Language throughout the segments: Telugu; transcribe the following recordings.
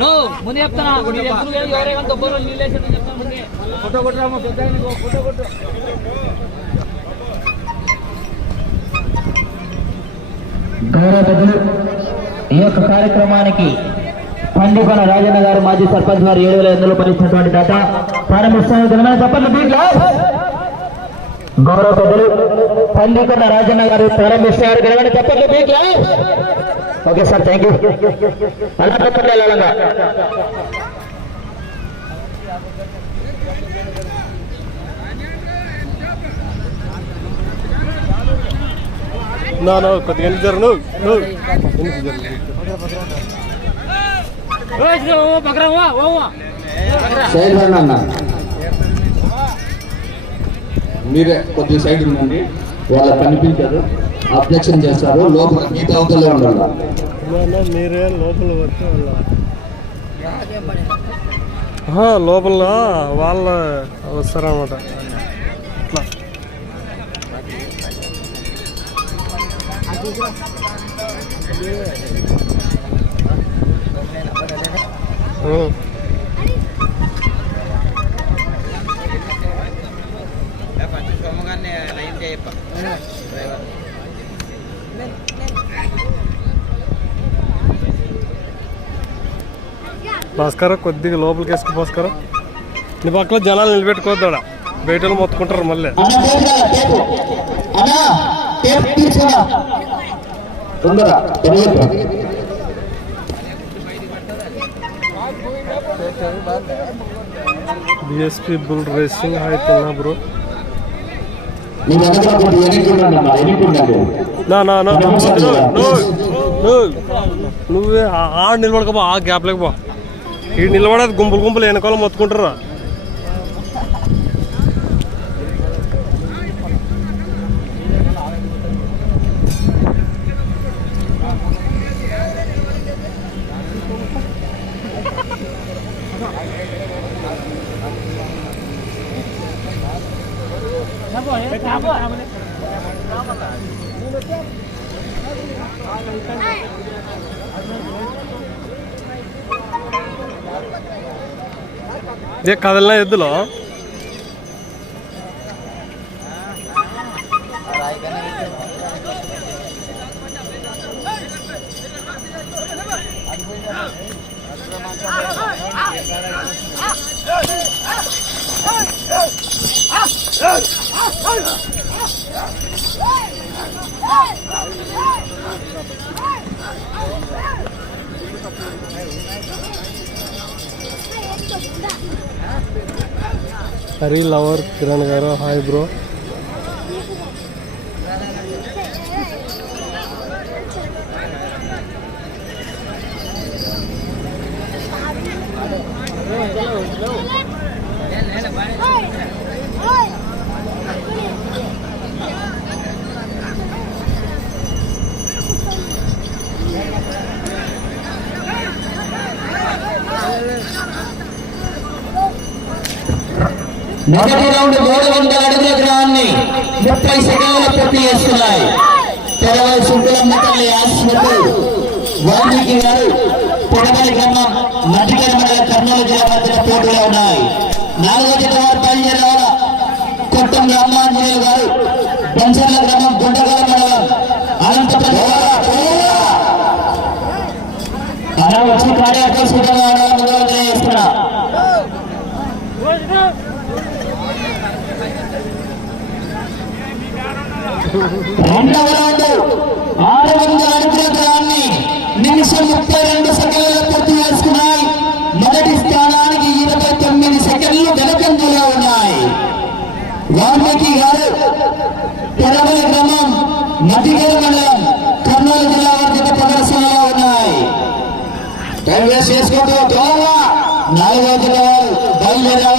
నువ్వు ముందు చెప్తానా మీరు ఎప్పుడు ఎవరైనా నీళ్ళు చెప్తాను ముందే. ఫోటో పెద్ద ఫోటో కొట్టు. గౌరవ పెద్దలు ఈ యొక్క కార్యక్రమానికి పండికొన రాజన్న గారు మాజీ సర్పంచ్ గారు ఏడు వేల ఎనిమిదిలో పనిచినటువంటి దాత. ప్రారంభిస్తున్న తప్పట్లు దీంట్లో గౌరవ పెద్దలు పండికొన రాజన్న గారు ప్రారంభిస్తున్నారు ఘనమైన తప్పని దీంట్లో ఓకే సార్ థ్యాంక్ యూ అలా నా నా కొద్దిగా పక్కరా మీరే కొద్దిగా సైడ్ ఉండండి. వాళ్ళు కనిపించారు అబ్జెక్షన్ చేస్తారు. లోపల మీ అవతలే ఉండాలి. మీరే లోపల లోపల వాళ్ళ వస్తారన్నమాట అట్లా. ఆ. భాస్కర్ కొద్దిగా లోపలికి వేసుకో భాస్కర్ నీ పక్కన జనాలు నిలబెట్టుకోవద్దాడ బయట మొత్తుకుంటారు మళ్ళీ బిఎస్పీ బుల్ రేసింగ్ అవుతున్నా బ్రో నా నా నువ్వే ఆ- నిలబడకపో ఆ గ్యాప్లోకి పో ఈ నిలబడేది గుంపులు గుంపులు వెనకాల మొత్తుకుంటారా ఏ కదలినా ఎద్దులో Hari lover Kiran garu. Hi bro మొదటి రౌండ్ మూడు వందల అడుగుల గ్రహాన్ని ముప్పై సెకండ్ల పూర్తి చేస్తున్నాయి. తెరవై సుబ్బులమ్మ తల్లి ఆశ్రతు వాల్మీకి గారు పొడవలి గ్రామం మధ్యగల మండల కర్నూలు జిల్లా మధ్య పోటీలో ఉన్నాయి. నాలుగో జత వారు బయలుదేరాల కొట్టం రామాంజనేయులు గారు బంసర్ల గ్రామం గుండగల మండలం అనంతపురం అలా వచ్చి కార్యాలయం సిద్ధంగా ఉండాలని తెలియజేస్తున్నా. రెండవ రౌండ్ ఆరు వందల అడుగుల దూరాన్ని నిమిషం ముప్పై రెండు సెకండ్లు పూర్తి చేసుకున్నాయి మొదటి స్థానానికి ఇరవై తొమ్మిది సెకండ్లు వెనకంజలో ఉన్నాయి వాల్మీకి గారు తెరవల గ్రామం మధ్యగిరి మండలం కర్నూలు జిల్లా వర్గ ప్రదర్శనలో ఉన్నాయి టైం వేస్ట్ చేసుకోవద్దు నాలుగో జిల్లా వారు బయలుదేరారు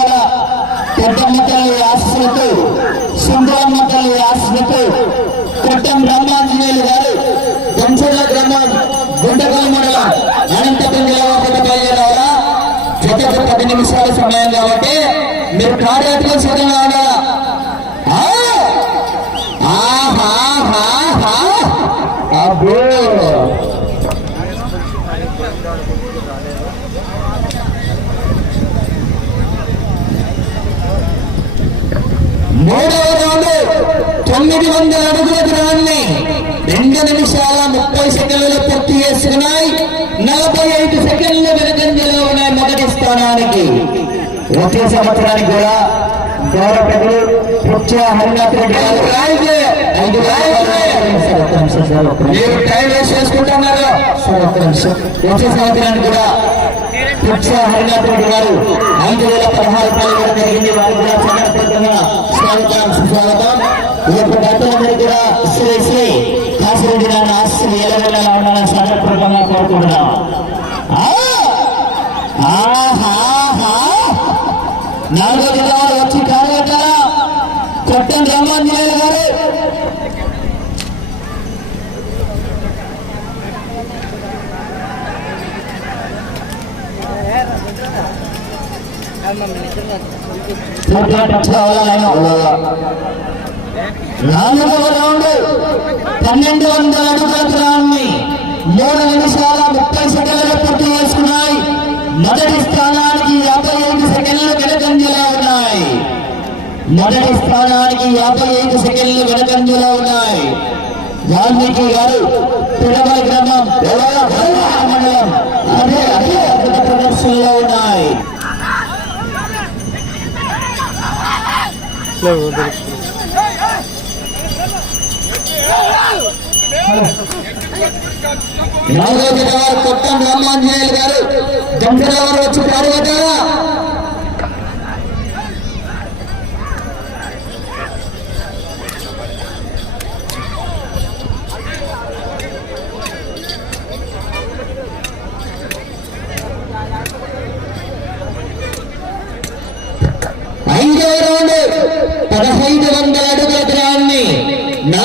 పెద్దమ్మ తల్లి ఆశ్రతు సుందరమ్మ తల్లి ఆశ్రతు కొట్టం బ్రహ్మాంజనేయులు గారు వంశుల గ్రామం గుండగల్ మండలం అనంతపురం జిల్లా ఒకటి బయలుదేరాలా జతకు పది నిమిషాల సమయం కాబట్టి మీరు కార్యాలయం సిద్ధంగా ఉండాలా ఆ! ఆహాహాహా! అబ్బో తొమ్మిది వందల అడుగుల దూరాన్ని రెండు నిమిషాల ముప్పై సెకండ్లు పూర్తి చేసుకున్నాయి. నలభై ఐదు సెకండ్లు వెనుకంజలో ఉన్నాయి మొదటి స్థానానికి. వచ్చే సంవత్సరానికి కూడా గౌరవ ఐదు చేసుకుంటున్నారు. వచ్చే సంవత్సరానికి కూడా గారు వేల పదహారు రూపాయలు జరిగింది. వారికి కూడా సమర్పకంగా కూడా శ్రీ శ్రీ కాశీరెడ్డి గారిని ఆశీస్సులు ఎలవెల్లా ఉండాలని సమర్పకంగా కోరుకుంటున్నాం ఆ! ఆహాహా! నాలుగో జిల్లా వారు వచ్చి కాగట్టారా కొట్టం రామాంజనేయులు గారు పూర్తిగా టచ్ కావాలా లైన్? నాలుగవ రౌండ్ పన్నెండు వందల అడుగుల దూరాన్ని మూడు నిమిషాల ముప్పై సెకండ్లు పూర్తి చేసుకున్నాయి. మొదటి స్థానానికి యాభై ఐదు సెకండ్లు వెనకంజలో ఉన్నాయి. మొదటి స్థానానికి యాభై ఐదు సెకండ్లు వెనకంజలో ఉన్నాయి. వాల్మీకి గారు తిరుమల గ్రామం మండలం. అదే అదే అద్భుత ప్రదర్శనలో ఉన్నాయి. లేవు, గారు కొట్టం రామాంజనేయులు గారు. గంటలవారు వచ్చి పాల్గొంటారా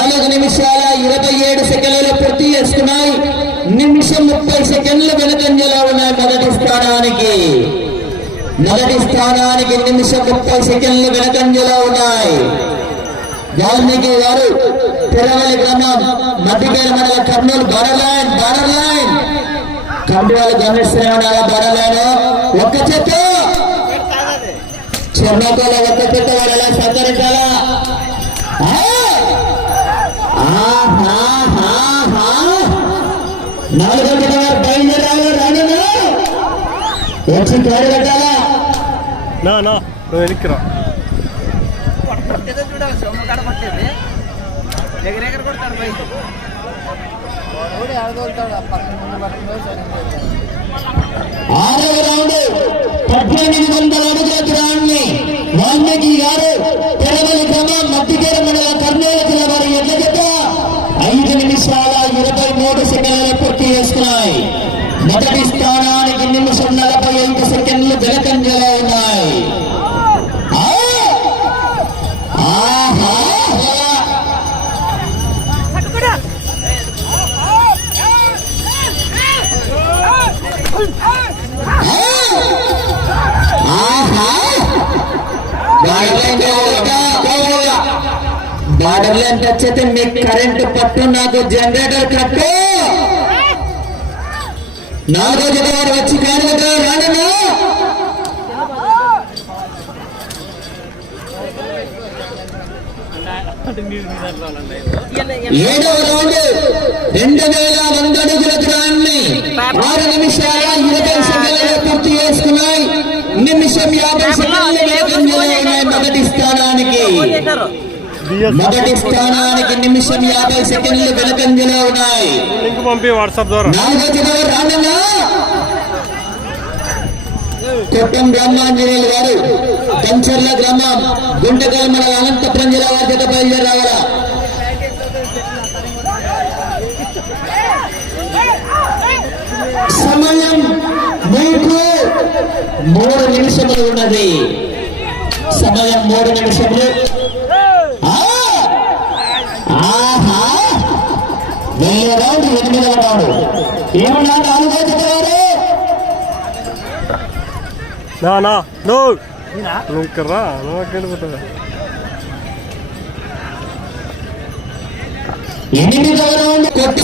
నాలుగు నిమిషాల ఇరవై ఏడు సెకండ్లలో పూర్తి చేసుకున్నాయి. నిమిషం ముప్పై సెకండ్లు వెనుకంజలో ఉన్నాయి మొదటి స్థానానికి. మొదటి స్థానానికి నిమిషం ముప్పై సెకండ్లు వెనుకంజలో ఉన్నాయి. వాల్మీకి గారు తిరుమల గ్రామం మధ్యకేల మండల కర్నూలు బరలైన్ బరలైన్. కర్నూలు లైన్ కంపెనీలు గమనిస్తూనే ఉండాలా బార్డర్ ఒక్క చెట్టు చిన్నకోల ఒక్క చెట్టు వాళ్ళు ఎలా సహకరించాలా? నాలుగు గంటల బయలుదేరాలి రాను వచ్చి కారు కట్టాలా నా నా నువ్వు వెనక్కి రా ఆరవ రౌండ్ పద్దెనిమిది వందల అడుగుల గ్రాన్ని వాల్మీకి గారు చేసుకున్నాయి మొదటి స్థానానికి నిమిషం నలభై ఐదు సెకండ్లు వెనకంజలో ఉన్నాయి ఆ! ఆహా! ఆహా! బార్డర్ టచ్ అయితే మీకు కరెంట్ పట్టు నాకు జనరేటర్ కట్టు నాలుగో జత వారు వచ్చి కాదు రానన్నా ఏడవ రౌండ్ రెండు వేల వంద అడుగుల దూరాన్ని ఆరు నిమిషాల ఇరవై సెకండ్లలో పూర్తి చేసుకున్నాయి నిమిషం యాభై సెకండ్లు మొదటి స్థానానికి మొదటి స్థానానికి నిమిషం యాభై సెకండ్లు వెనుకంజలో ఉన్నాయి. లింక్ పంపి వాట్సాప్ ద్వారా. కొట్టం బ్రహ్మాంజనేయులు గారు కంచర్ల గ్రామం గుంటకల్ మన అనంతపురం జిల్లా వారి జత బయలుదేరి రావాలా సమయం మీకు మూడు నిమిషములు ఉన్నది. సమయం మూడు నిమిషములు. నాలుగో చెప్పారు నా. నా నువ్వు నువ్వు ఇక్కడ రా నువ్వు అక్కడ పోతావా? ఎనిమిదవ రౌండ్ కొట్టి